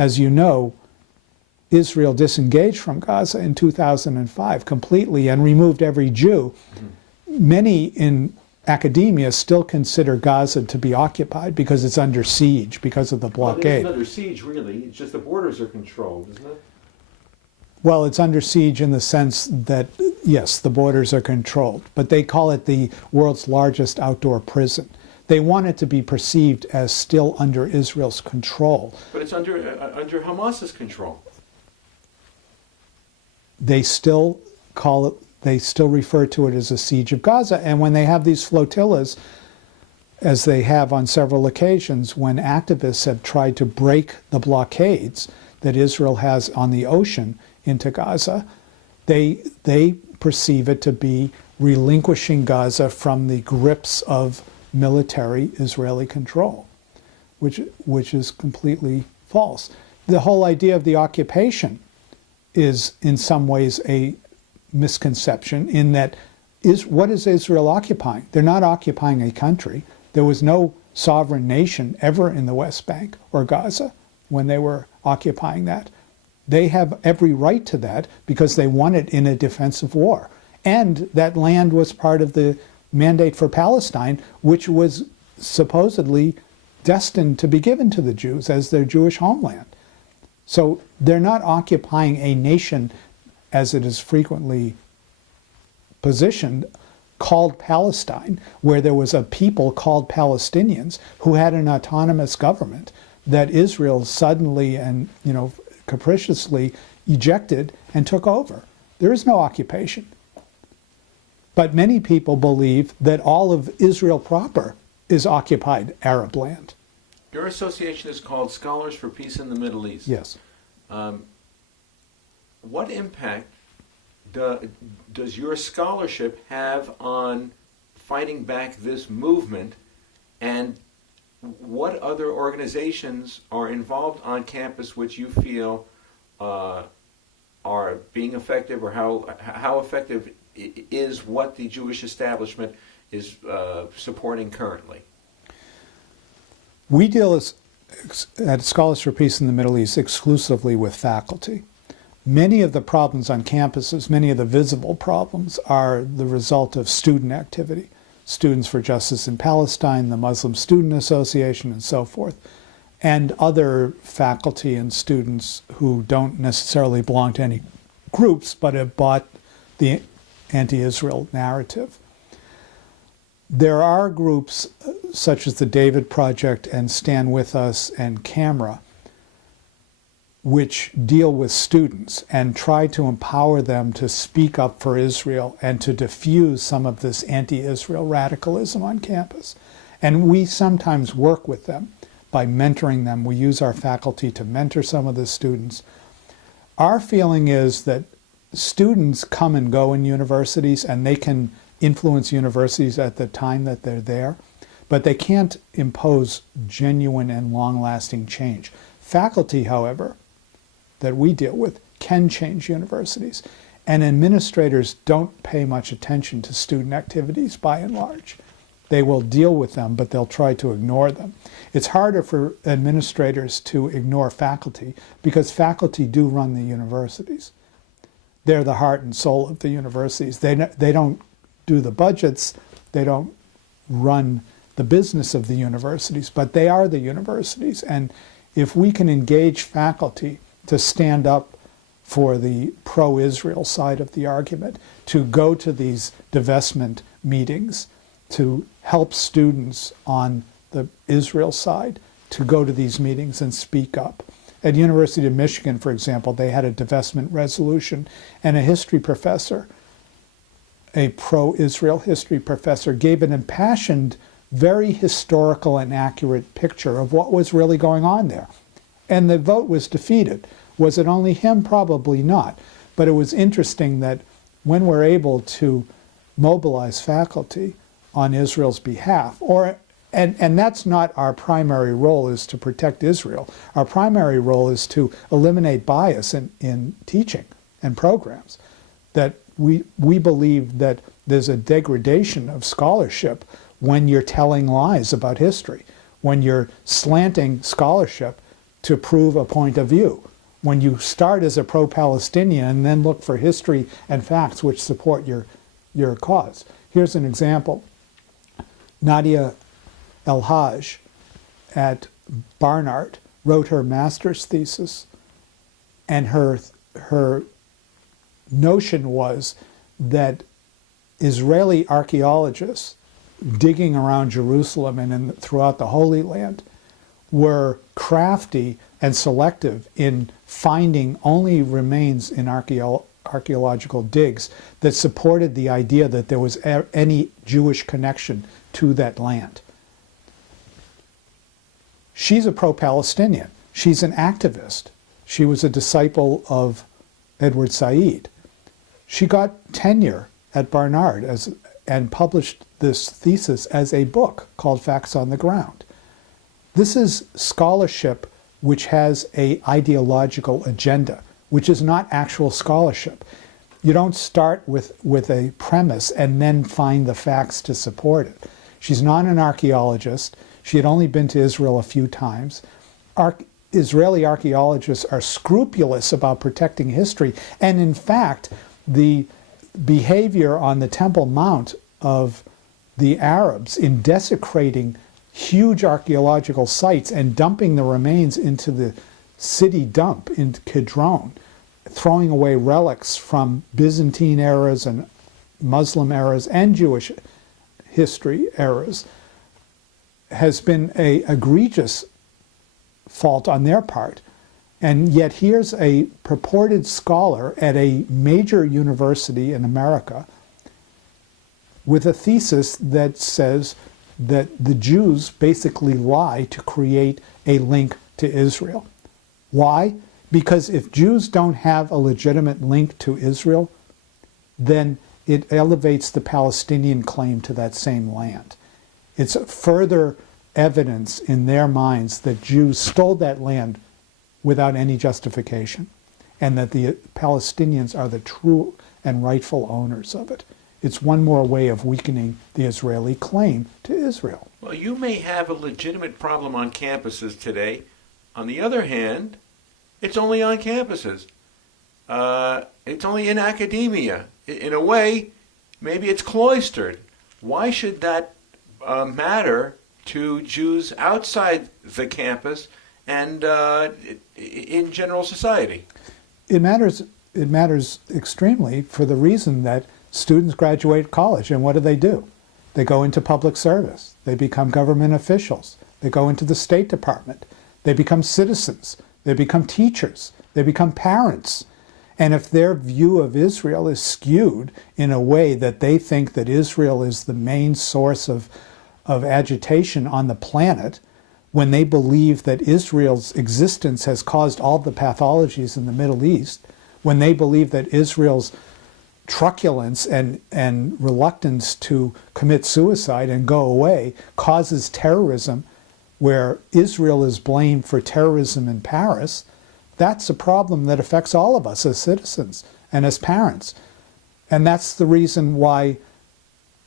As you know, Israel disengaged from Gaza in 2005 completely and removed every Jew. Many in academia still consider Gaza to be occupied because it's under siege, because of the blockade. Well, it isn't under siege, really. It's just the borders are controlled, isn't it? Well, it's under siege in the sense that, yes, the borders are controlled, but they call it the world's largest outdoor prison. They want it to be perceived as still under Israel's control. But it's under Hamas's control. They still call it, they still refer to it as a siege of Gaza. And when they have these flotillas, as they have on several occasions, when activists have tried to break the blockades that Israel has on the ocean into Gaza, they perceive it to be relinquishing Gaza from the grips of military Israeli control, which is completely false. The whole idea of the occupation is in some ways a misconception in that what is Israel occupying? They're not occupying a country. There was no sovereign nation ever in the West Bank or Gaza when they were occupying that. They have every right to that because they won it in a defensive war. And that land was part of the mandate for Palestine, which was supposedly destined to be given to the Jews as their Jewish homeland. So they're not occupying a nation, as it is frequently positioned, called Palestine, where there was a people called Palestinians who had an autonomous government that Israel suddenly and, capriciously ejected and took over. There is no occupation. But many people believe that all of Israel proper is occupied Arab land. Your association is called Scholars for Peace in the Middle East. Yes. What impact does your scholarship have on fighting back this movement, and what other organizations are involved on campus which you feel are being effective, or how effective is what the Jewish establishment is supporting currently? We deal at Scholars for Peace in the Middle East exclusively with faculty. Many of the problems on campuses, many of the visible problems, are the result of student activity. Students for Justice in Palestine, the Muslim Student Association, and so forth, and other faculty and students who don't necessarily belong to any groups but have bought the anti-Israel narrative. There are groups such as the David Project and Stand With Us and Camera, which deal with students and try to empower them to speak up for Israel and to diffuse some of this anti-Israel radicalism on campus. And we sometimes work with them by mentoring them. We use our faculty to mentor some of the students. Our feeling is that students come and go in universities, and they can influence universities at the time that they're there, but they can't impose genuine and long-lasting change. Faculty, however, that we deal with can change universities, and administrators don't pay much attention to student activities by and large. They will deal with them, but they'll try to ignore them. It's harder for administrators to ignore faculty because faculty do run the universities. They're the heart and soul of the universities. They don't do the budgets, they don't run the business of the universities, but they are the universities. And if we can engage faculty to stand up for the pro-Israel side of the argument, to go to these divestment meetings, to help students on the Israel side to go to these meetings and speak up. At University of Michigan, for example, they had a divestment resolution, and a history professor, a pro-Israel history professor, gave an impassioned, very historical and accurate picture of what was really going on there. And the vote was defeated. Was it only him? Probably not. But it was interesting that when we're able to mobilize faculty on Israel's behalf, and that's not our primary role, is to protect Israel. Our primary role is to eliminate bias in teaching and programs. That we believe that there's a degradation of scholarship when you're telling lies about history, when you're slanting scholarship to prove a point of view. When you start as a pro-Palestinian and then look for history and facts which support your cause. Here's an example. Nadia El-Haj at Barnard wrote her master's thesis, and her notion was that Israeli archaeologists digging around Jerusalem and throughout the Holy Land were crafty and selective in finding only remains in archaeological digs that supported the idea that there was any Jewish connection to that land. She's a pro-Palestinian. She's an activist. She was a disciple of Edward Said. She got tenure at Barnard and published this thesis as a book called Facts on the Ground. This is scholarship which has an ideological agenda, which is not actual scholarship. You don't start with a premise and then find the facts to support it. She's not an archaeologist. She had only been to Israel a few times. Israeli archaeologists are scrupulous about protecting history, and in fact, the behavior on the Temple Mount of the Arabs in desecrating huge archaeological sites and dumping the remains into the city dump in Kidron, throwing away relics from Byzantine eras and Muslim eras and Jewish history eras, has been an egregious fault on their part. And yet here's a purported scholar at a major university in America with a thesis that says that the Jews basically lie to create a link to Israel. Why? Because if Jews don't have a legitimate link to Israel, then it elevates the Palestinian claim to that same land. It's further evidence in their minds that Jews stole that land without any justification, and that the Palestinians are the true and rightful owners of it. It's one more way of weakening the Israeli claim to Israel. Well, you may have a legitimate problem on campuses today. On the other hand, it's only on campuses. It's only in academia. In a way, maybe it's cloistered. Why should that matter to Jews outside the campus and in general society? It matters extremely for the reason that students graduate college, and what do? They go into public service. They become government officials. They go into the State Department. They become citizens. They become teachers. They become parents. And if their view of Israel is skewed in a way that they think that Israel is the main source of agitation on the planet, when they believe that Israel's existence has caused all the pathologies in the Middle East, when they believe that Israel's truculence and reluctance to commit suicide and go away causes terrorism, where Israel is blamed for terrorism in Paris, that's a problem that affects all of us as citizens and as parents. And that's the reason why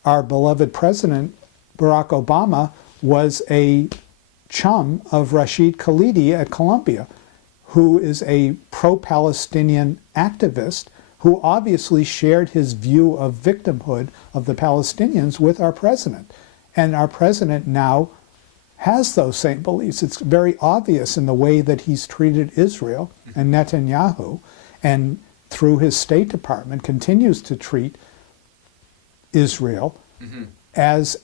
our beloved president, Barack Obama, was a chum of Rashid Khalidi at Columbia, who is a pro-Palestinian activist who obviously shared his view of victimhood of the Palestinians with our president. And our president now has those same beliefs. It's very obvious in the way that he's treated Israel and Netanyahu, and through his State Department continues to treat Israel as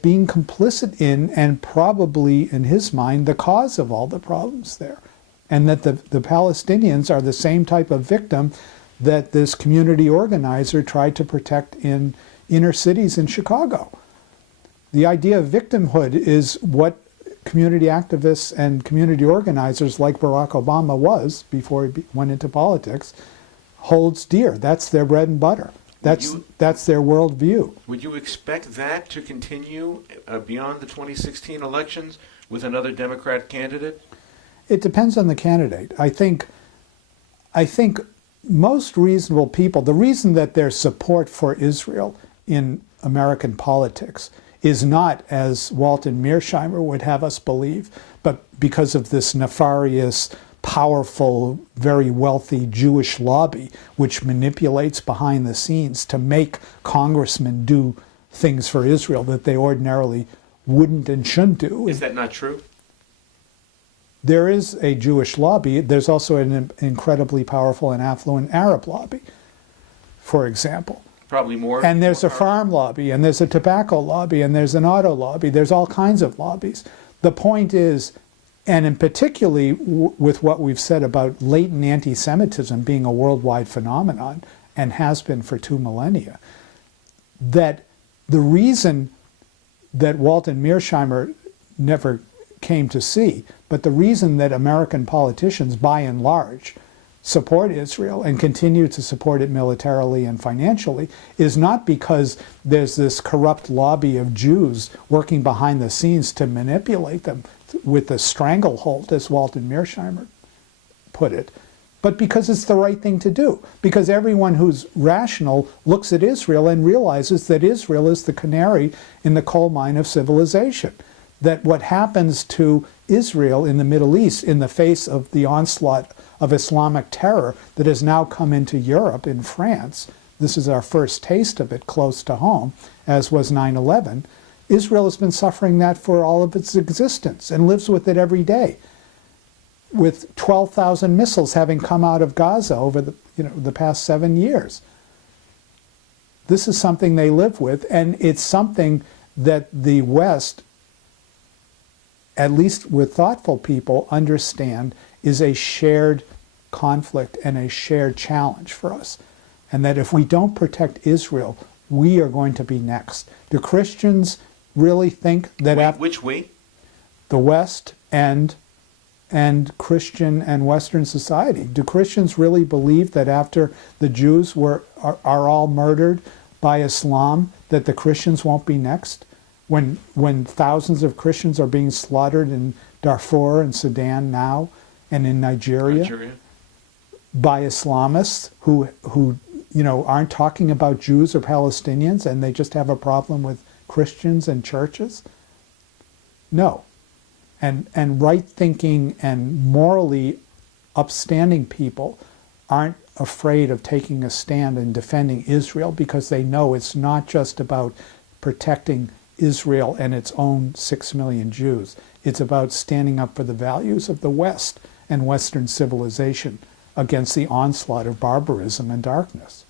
being complicit in, and probably in his mind, the cause of all the problems there. And that the Palestinians are the same type of victim that this community organizer tried to protect in inner cities in Chicago. The idea of victimhood is what community activists and community organizers like Barack Obama was before he went into politics, holds dear. That's their bread and butter. That's their worldview. Would you expect that to continue beyond the 2016 elections with another Democrat candidate? It depends on the candidate. I think most reasonable people, the reason that there's support for Israel in American politics is not, as Walton Mearsheimer would have us believe, but because of this nefarious, powerful, very wealthy Jewish lobby, which manipulates behind the scenes to make congressmen do things for Israel that they ordinarily wouldn't and shouldn't do. Is that not true? There is a Jewish lobby. There's also an incredibly powerful and affluent Arab lobby, for example. Probably more. And there's more a farm lobby, and there's a tobacco lobby, and there's an auto lobby. There's all kinds of lobbies. The point is, and in particularly with what we've said about latent anti-Semitism being a worldwide phenomenon, and has been for 2 millennia, that the reason that Walton Mearsheimer never came to see, but the reason that American politicians, by and large, support Israel and continue to support it militarily and financially is not because there's this corrupt lobby of Jews working behind the scenes to manipulate them with the stranglehold, as Walton Mearsheimer put it, but because it's the right thing to do. Because everyone who's rational looks at Israel and realizes that Israel is the canary in the coal mine of civilization. That what happens to Israel in the Middle East in the face of the onslaught of Islamic terror that has now come into Europe, in France, this is our first taste of it close to home, as was 9/11, Israel has been suffering that for all of its existence and lives with it every day, with 12,000 missiles having come out of Gaza over the past 7 years. This is something they live with, and it's something that the West, at least with thoughtful people, understand is a shared conflict and a shared challenge for us. And that if we don't protect Israel, we are going to be next. Do Christians really think that which we? The West and Christian and Western society, do Christians really believe that after the Jews are all murdered by Islam, that the Christians won't be next? When thousands of Christians are being slaughtered in Darfur and Sudan now, and in Nigeria by Islamists who aren't talking about Jews or Palestinians, and they just have a problem with Christians and churches? No. And right-thinking and morally upstanding people aren't afraid of taking a stand and defending Israel, because they know it's not just about protecting Israel and its own 6 million Jews. It's about standing up for the values of the West and Western civilization against the onslaught of barbarism and darkness.